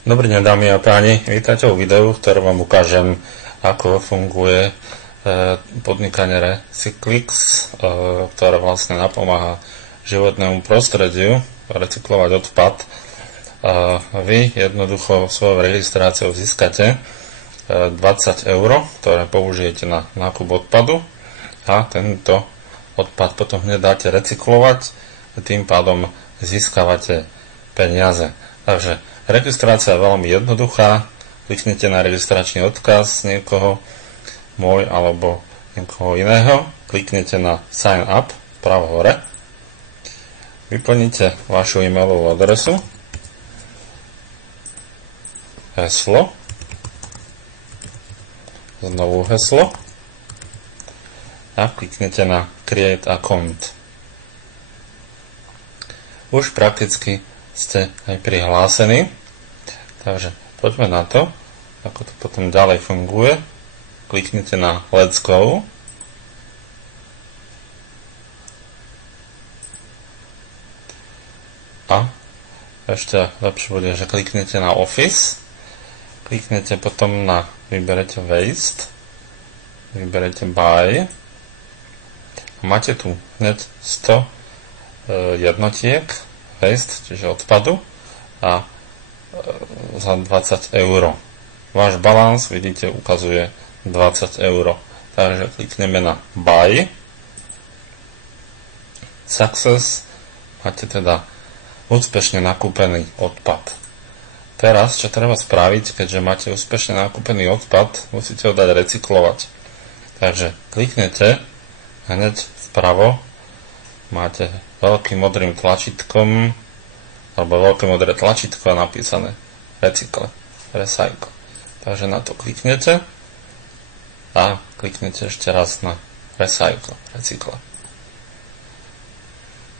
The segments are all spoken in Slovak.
Dobrý deň, dámy a páni. Vítajte u videu, ktoré vám ukážem, ako funguje podnikanie Recyclix, ktoré vlastne napomáha životnému prostrediu recyklovať odpad. Vy jednoducho svojou registráciou získate 20 €, ktoré použijete na nákup odpadu a tento odpad potom hneď dáte recyklovať, tým pádom získavate peniaze. Takže registrácia je veľmi jednoduchá. Kliknete na registračný odkaz niekoho, môj alebo niekoho iného. Kliknete na Sign Up pravo hore. Vyplníte vašu e-mailovú adresu, heslo, znovu heslo a kliknete na Create Account. Už prakticky ste aj prihlásení, takže poďme na to, ako to potom ďalej funguje. Kliknite na Let's Go. A ešte lepšie bude, že kliknete na Office. Kliknete potom na, vyberete Waste, vyberete Buy. Máte tu hneď 100 jednotiek waste, čiže odpadu, a za 20 €. Váš balans, vidíte, ukazuje 20 €. Takže klikneme na Buy. Success. Máte teda úspešne nakúpený odpad. Teraz, čo treba spraviť, keďže máte úspešne nakúpený odpad, musíte ho dať recyklovať. Takže kliknete hneď vpravo, máte veľkým modrým tlačítkom, alebo veľké modré tlačítko a napísané Recycle. Takže na to kliknete a kliknete ešte raz na Recycle.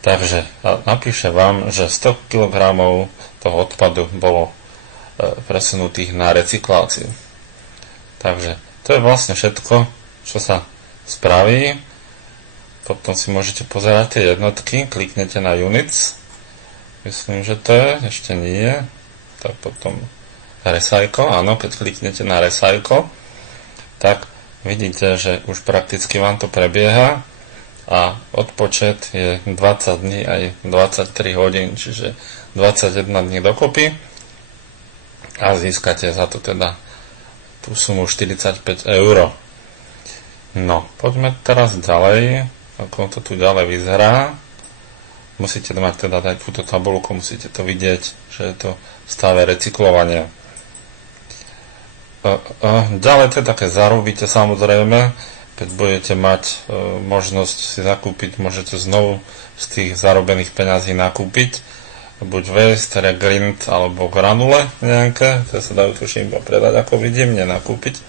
Takže napíše vám, že 100 kg toho odpadu bolo presunutých na recykláciu. Takže to je vlastne všetko, čo sa spraví. Potom si môžete pozerať tie jednotky, kliknete na Units, myslím, že to je, ešte nie, tak potom Recycle, áno, keď kliknete na Recycle, tak vidíte, že už prakticky vám to prebieha a odpočet je 20 dní aj 23 hodín, čiže 21 dní dokopy a získate za to teda tú sumu 45 €. No, poďme teraz ďalej. Ako to tu ďalej vyzerá. Musíte mať teda aj túto tabuľku, musíte to vidieť, že je to v stave recyklovania. Ďalej to je také zarobíte, samozrejme, keď budete mať možnosť si zakúpiť, môžete znovu z tých zarobených peňazí nakúpiť buď waste, regrind alebo granule nejaké, to sa dajú tuším predať, ako vidím, nenakúpiť.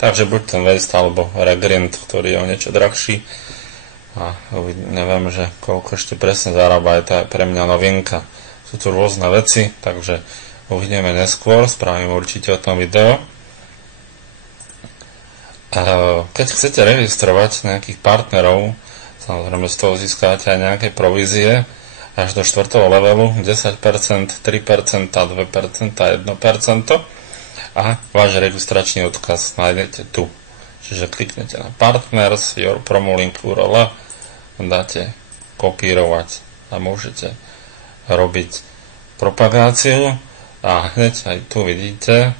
Takže buď ten waste alebo regrind, ktorý je o niečo drahší, a neviem, že koľko ešte presne zarába, je to aj pre mňa novinka. Sú tu rôzne veci, takže uvidíme neskôr, spravím určite o tom video. Keď chcete registrovať nejakých partnerov, samozrejme z toho získate aj nejaké provízie, až do 4. levelu 10%, 3%, 2% a 1%, a váš registračný odkaz nájdete tu. Čiže kliknete na Partners, Your Promo Link URL, dáte kopírovať a môžete robiť propagáciu a hneď aj tu vidíte,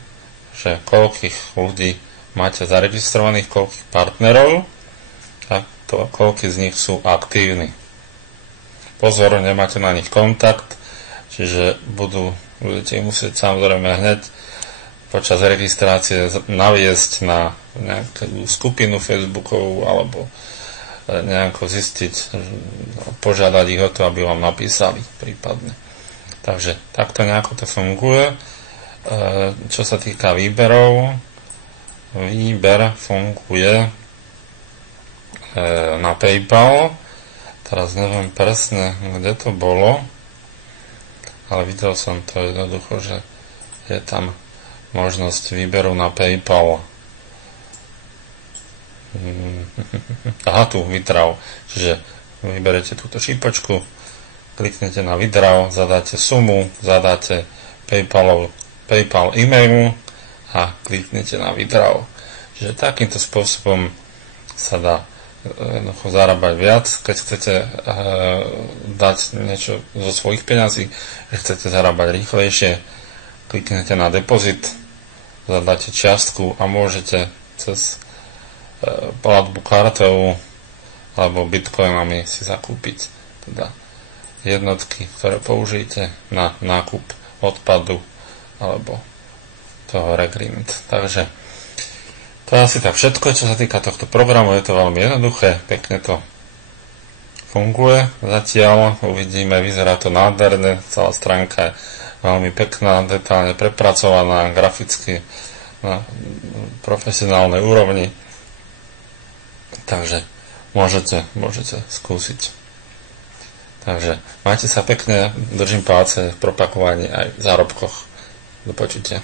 že koľkých ľudí máte zaregistrovaných, koľkých partnerov a koľkí z nich sú aktívni. Pozor, nemáte na nich kontakt, čiže budete musieť samozrejme hneď počas registrácie naviesť na nejakú skupinu Facebookovú alebo nejako zistiť, požiadať ich o to, aby vám napísali prípadne. Takže takto nejako to funguje. Čo sa týka výberov, výber funguje na PayPal. Teraz neviem presne, kde to bolo, ale videl som to jednoducho, že je tam možnosť výberu na PayPal. Aha, tu Withdraw. Čiže vyberete túto šípočku, kliknete na Withdraw, zadáte sumu, zadáte PayPalov PayPal e-mailu a kliknete na withdraw. Čiže takýmto spôsobom sa dá jednoducho zarábať viac, keď chcete dať niečo zo svojich peňazí, že chcete zarábať rýchlejšie, kliknete na depozit, zadáte čiastku a môžete cez platbu kartou alebo bitcoinami si zakúpiť teda jednotky, ktoré použijete na nákup odpadu alebo toho regrind. Takže to je asi tak všetko, čo sa týka tohto programu. Je to veľmi jednoduché, pekne to funguje. Zatiaľ uvidíme, vyzerá to nádherne, celá stránka je veľmi pekná, detálne prepracovaná, graficky na profesionálnej úrovni. Takže môžete skúsiť. Takže majte sa pekne, držím palce v propakovaní aj v zárobkoch. Do počutia.